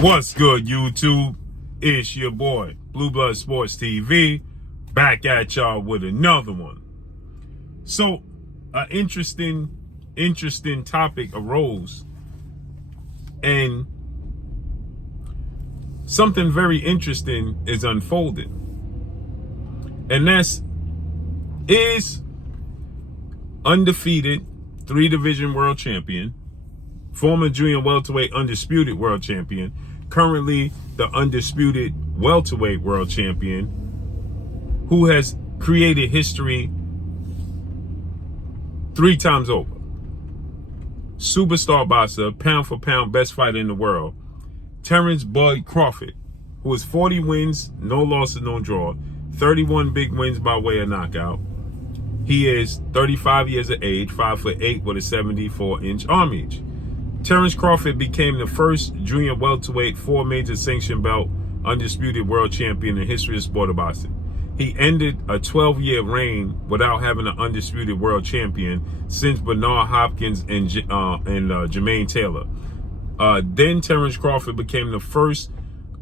What's good, YouTube? It's your boy, Blue Blood Sports TV, back at y'all with another one. So, an interesting topic arose, and something very interesting is unfolding. And that's, is undefeated 3-division world champion, former junior welterweight undisputed world champion, currently the undisputed welterweight world champion, who has created history 3 times over. Superstar boxer, pound for pound best fighter in the world, Terence Crawford, who has 40 wins, no losses, no draw, 31 big wins by way of knockout. He is 35 years of age, 5'8" with a 74-inch arm reach. Terence Crawford became the first junior welterweight 4 major sanction belt undisputed world champion in the history of sport of boxing. He ended a 12-year reign without having an undisputed world champion since Bernard Hopkins and Jermaine Taylor. Then Terence Crawford became the first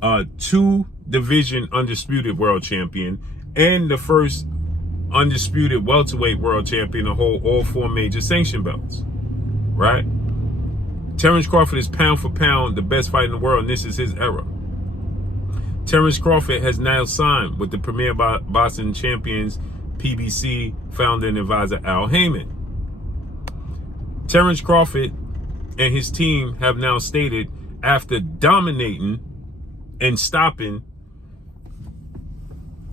2-division undisputed world champion and the first undisputed welterweight world champion to hold all 4 major sanction belts. Right? Terence Crawford is pound for pound the best fighter in the world, and this is his era. Terence Crawford has now signed with the Premier Boxing Champions PBC founder and advisor Al Heyman. Terence Crawford and his team have now stated, after dominating and stopping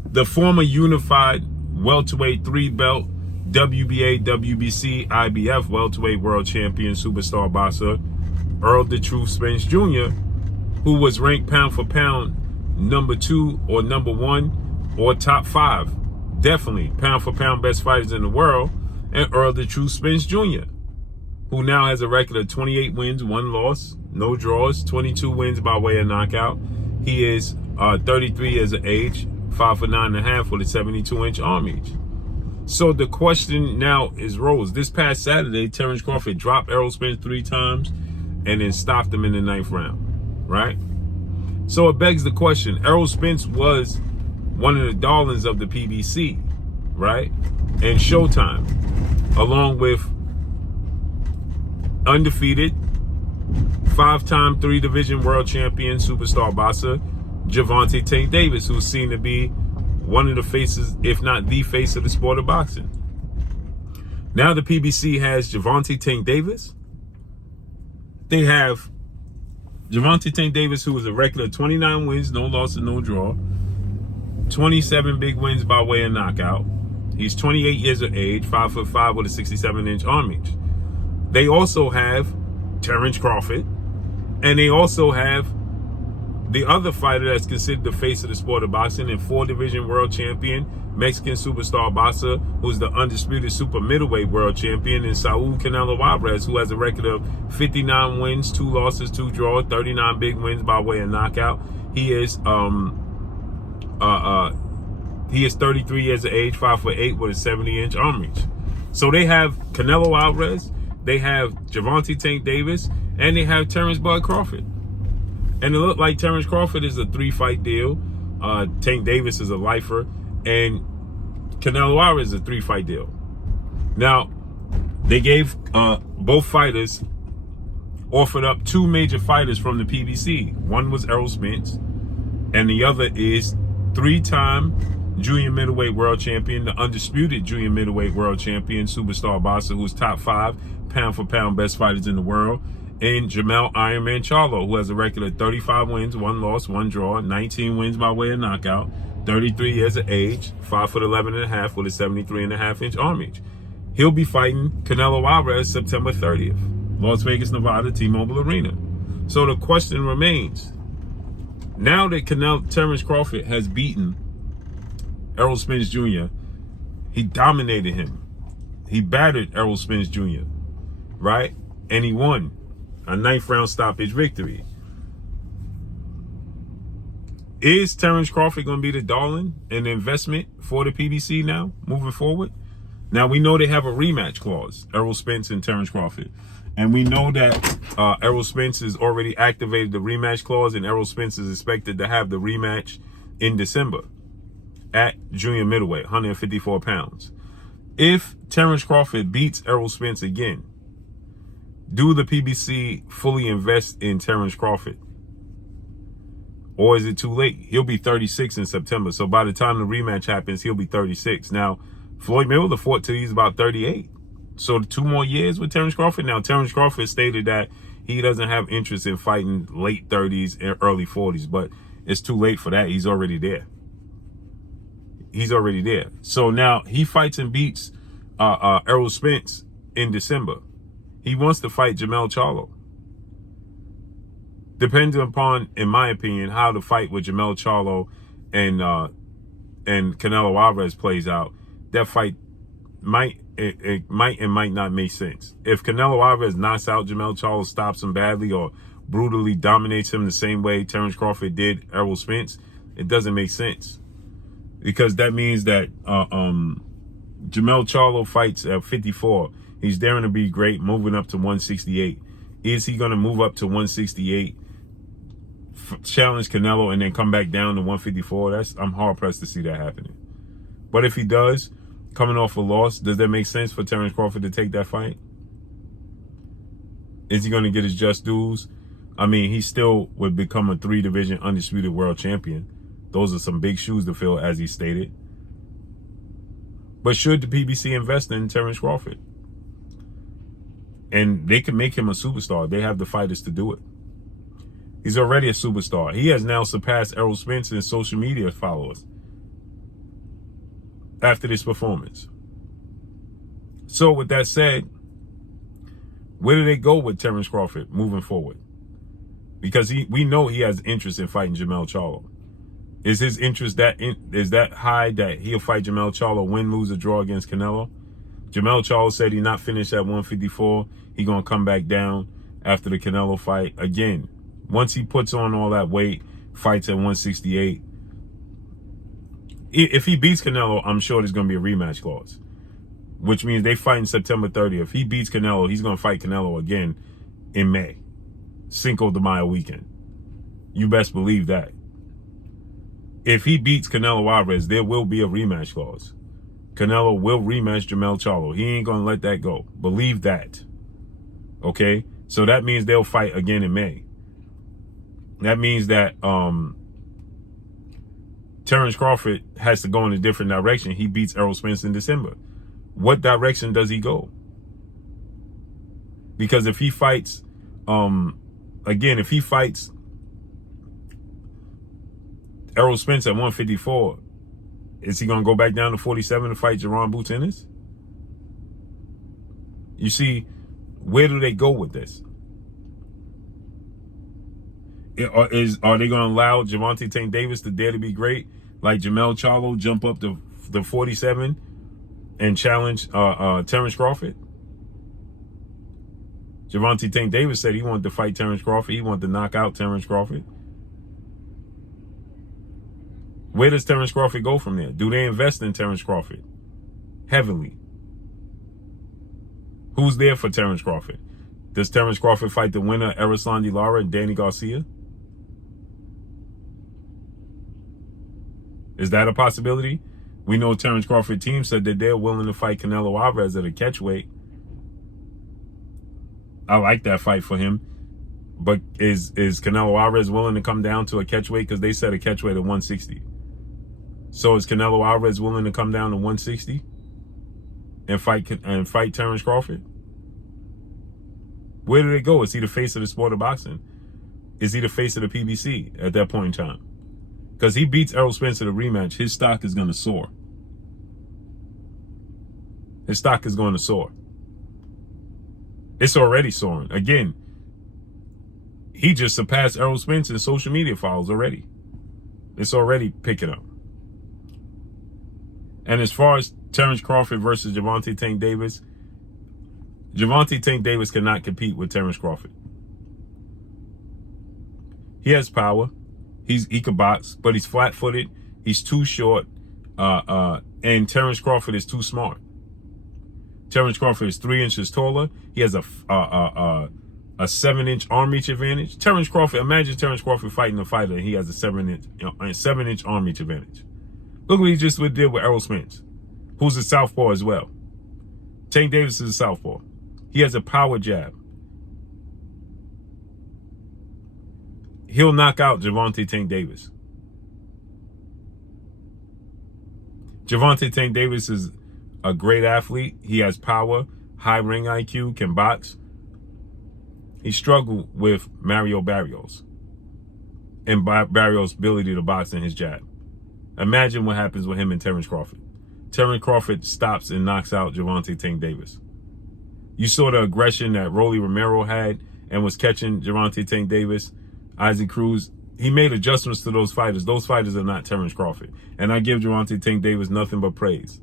the former unified welterweight 3-belt WBA, WBC, IBF welterweight world champion superstar boxer Earl the Truth Spence Jr., who was ranked pound for pound number 2 or number 1 or top 5, definitely pound for pound best fighters in the world, and Earl the Truth Spence Jr., who now has a record of 28 wins, 1 loss, no draws, 22 wins by way of knockout. He is 33 years of age, 5'9.5" with a 72-inch arm reach. So the question now is rose. This past Saturday, Terence Crawford dropped Errol Spence 3 times and then stopped him in the 9th round, right? So it begs the question, Errol Spence was one of the darlings of the PBC, right? And Showtime, along with undefeated 5-time 3-division world champion superstar boxer Gervonta Tank Davis, who's seen to be one of the faces, if not the face of the sport of boxing. Now the PBC has Gervonta Tank Davis. They have Gervonta Tank Davis, who has a record of 29 wins, no losses, no draw, 27 big wins by way of knockout. He's 28 years of age, 5'5" with a 67-inch arm reach. They also have Terence Crawford, and they also have the other fighter that's considered the face of the sport of boxing and 4-division world champion, Mexican superstar boxer, who's the undisputed super middleweight world champion, and Saul Canelo Alvarez, who has a record of 59 wins, 2 losses, 2 draws, 39 big wins by way of knockout. He is 33 years of age, 5'8" with a 70-inch arm reach. So they have Canelo Alvarez, they have Gervonta Tank Davis, and they have Terence Crawford. And it looked like Terence Crawford is a 3-fight deal. Tank Davis is a lifer. And Canelo Alvarez is a 3-fight deal. Now, they gave both fighters, offered up 2 major fighters from the PBC. One was Errol Spence, and the other is 3-time junior middleweight world champion, the undisputed junior middleweight world champion, superstar boxer, who's top 5 pound for pound best fighters in the world, and Jamel Ironman Charlo, who has a record of 35 wins, 1 loss, 1 draw, 19 wins by way of knockout, 33 years of age, 5'11.5" with a 73.5-inch arm reach. He'll be fighting Canelo Alvarez September 30th, Las Vegas, Nevada, T-Mobile Arena. So the question remains, now that Terence Crawford has beaten Errol Spence Jr., he dominated him. He battered Errol Spence Jr., right? And he won a 9th round stoppage victory. Is Terence Crawford going to be the darling and the investment for the PBC now, moving forward? Now, we know they have a rematch clause, Errol Spence and Terence Crawford. And we know that Errol Spence has already activated the rematch clause, and Errol Spence is expected to have the rematch in December at junior middleweight, 154 pounds. If Terence Crawford beats Errol Spence again, do the PBC fully invest in Terence Crawford? Or is it too late? He'll be 36 in September. So by the time the rematch happens, he'll be 36. Now, Floyd Mayweather fought till he's about 38. So 2 more years with Terence Crawford. Now, Terence Crawford stated that he doesn't have interest in fighting late 30s and early 40s, but it's too late for that. He's already there. He's already there. So now he fights and beats Errol Spence in December. He wants to fight Jermell Charlo. Depending upon, in my opinion, how the fight with Jermell Charlo and Canelo Alvarez plays out, that fight might and might not make sense. If Canelo Alvarez knocks out Jermell Charlo, stops him badly, or brutally dominates him the same way Terence Crawford did Errol Spence, it doesn't make sense. Because that means that Jermell Charlo fights at 54. He's daring to be great, moving up to 168. Is he going to move up to 168, challenge Canelo, and then come back down to 154? I'm hard pressed to see that happening. But if he does, coming off a loss, does that make sense for Terence Crawford to take that fight? Is he going to get his just dues? I mean, he still would become a 3-division undisputed world champion. Those are some big shoes to fill, as he stated. But should the PBC invest in Terence Crawford? And they can make him a superstar. They have the fighters to do it. He's already a superstar. He has now surpassed Errol Spence in social media followers after this performance. So with that said, where do they go with Terence Crawford moving forward? Because we know he has interest in fighting Jermell Charlo. Is his interest is that high that he'll fight Jermell Charlo, win, lose, or draw against Canelo? Jermell Charlo said he's not finished at 154. He's going to come back down after the Canelo fight. Again, once he puts on all that weight, fights at 168. If he beats Canelo, I'm sure there's going to be a rematch clause, which means they fight in September 30th. If he beats Canelo, he's going to fight Canelo again in May. Cinco de Mayo weekend. You best believe that. If he beats Canelo Alvarez, there will be a rematch clause. Canelo will rematch Jermell Charlo. He ain't going to let that go. Believe that. Okay? So that means they'll fight again in May. That means that Terence Crawford has to go in a different direction. He beats Errol Spence in December. What direction does he go? Because if he fights, if he fights Errol Spence at 154, is he going to go back down to 47 to fight Jaron Boots Ennis? You see, where do they go with this? Are they going to allow Gervonta Tank Davis to dare to be great, like Jermell Charlo, jump up to the 47 and challenge Terence Crawford? Gervonta Tank Davis said he wanted to fight Terence Crawford. He wanted to knock out Terence Crawford. Where does Terence Crawford go from there? Do they invest in Terence Crawford heavily? Who's there for Terence Crawford? Does Terence Crawford fight the winner, Erislandy Lara and Danny Garcia? Is that a possibility? We know Terence Crawford team said that they're willing to fight Canelo Alvarez at a catchweight. I like that fight for him. But is Canelo Alvarez willing to come down to a catchweight? Because they said a catchweight at 160. So is Canelo Alvarez willing to come down to 160 and fight Terence Crawford? Where do they go? Is he the face of the sport of boxing? Is he the face of the PBC at that point in time? Because he beats Errol Spence in a rematch, his stock is going to soar. His stock is going to soar. It's already soaring. Again, he just surpassed Errol Spence in social media followers already. It's already picking up. And as far as Terence Crawford versus Gervonta Tank Davis, Gervonta Tank Davis cannot compete with Terence Crawford. He has power. He can box, but he's flat-footed. He's too short. And Terence Crawford is too smart. Terence Crawford is 3 inches taller. He has a 7-inch arm reach advantage. Terence Crawford, imagine Terence Crawford fighting a fighter and he has a 7-inch arm reach advantage. Look what he just did with Errol Spence, who's a southpaw as well. Tank Davis is a southpaw. He has a power jab. He'll knock out Gervonta Tank Davis. Gervonta Tank Davis is a great athlete. He has power, high ring IQ, can box. He struggled with Mario Barrios and Barrios' ability to box and his jab. Imagine what happens with him and Terence Crawford. Terence Crawford stops and knocks out Gervonta Tank Davis. You saw the aggression that Rolly Romero had and was catching Gervonta Tank Davis. Isaac Cruz, he made adjustments to those fighters. Those fighters are not Terence Crawford. And I give Gervonta Tank Davis nothing but praise.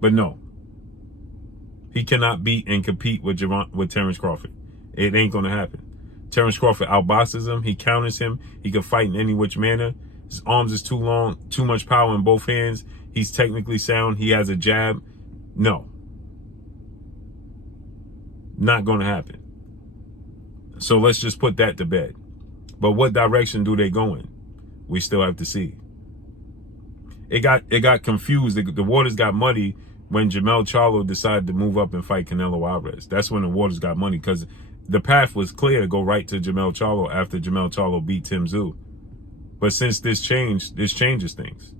But no, he cannot beat and compete with Terence Crawford. It ain't going to happen. Terence Crawford outboxes him. He counters him. He can fight in any which manner. His arms is too long, too much power in both hands. He's technically sound. He has a jab. No. Not going to happen. So let's just put that to bed. But what direction do they go in? We still have to see. It got confused. The waters got muddy when Jermell Charlo decided to move up and fight Canelo Alvarez. That's when the waters got muddy, because the path was clear to go right to Jermell Charlo after Jermell Charlo beat Tim Tszyu. But since this changes things.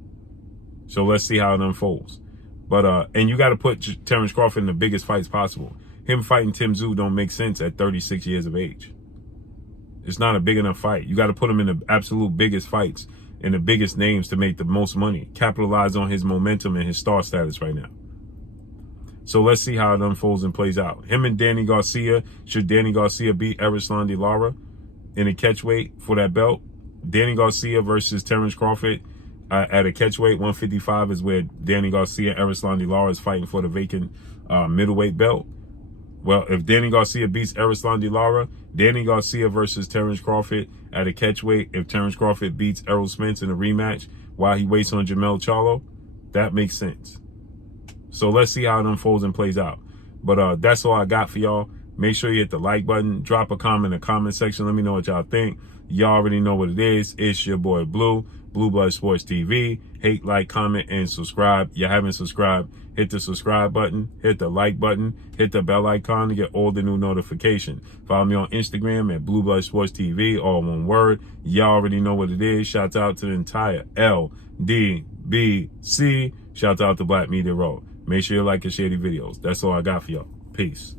So let's see how it unfolds. But and you got to put Terence Crawford in the biggest fights possible. Him fighting Tim Tszyu don't make sense at 36 years of age. It's not a big enough fight. You got to put him in the absolute biggest fights and the biggest names to make the most money. Capitalize on his momentum and his star status right now. So let's see how it unfolds and plays out. Him and Danny Garcia. Should Danny Garcia beat Erislandy Lara in a catchweight for that belt? Danny Garcia versus Terence Crawford at a catchweight 155 is where Danny Garcia and Erislandy Lara is fighting for the vacant middleweight belt. Well, if Danny Garcia beats Erislandy Lara, Danny Garcia versus Terence Crawford at a catchweight. If Terence Crawford beats Errol Spence in a rematch while he waits on Jermell Charlo, that makes sense. So let's see how it unfolds and plays out. But that's all I got for y'all. Make sure you hit the like button. Drop a comment in the comment section. Let me know what y'all think. Y'all already know what it is. It's your boy Blue, Blue Blood Sports TV. Hate, like, comment, and subscribe. You haven't subscribed, hit the subscribe button, hit the like button, hit the bell icon to get all the new notifications. Follow me on Instagram at Blue Blood Sports TV, all one word. Y'all already know what it is. Shouts out to the entire LDBC. Shouts out to Black Media Road. Make sure you like and share the videos. That's all I got for y'all. Peace.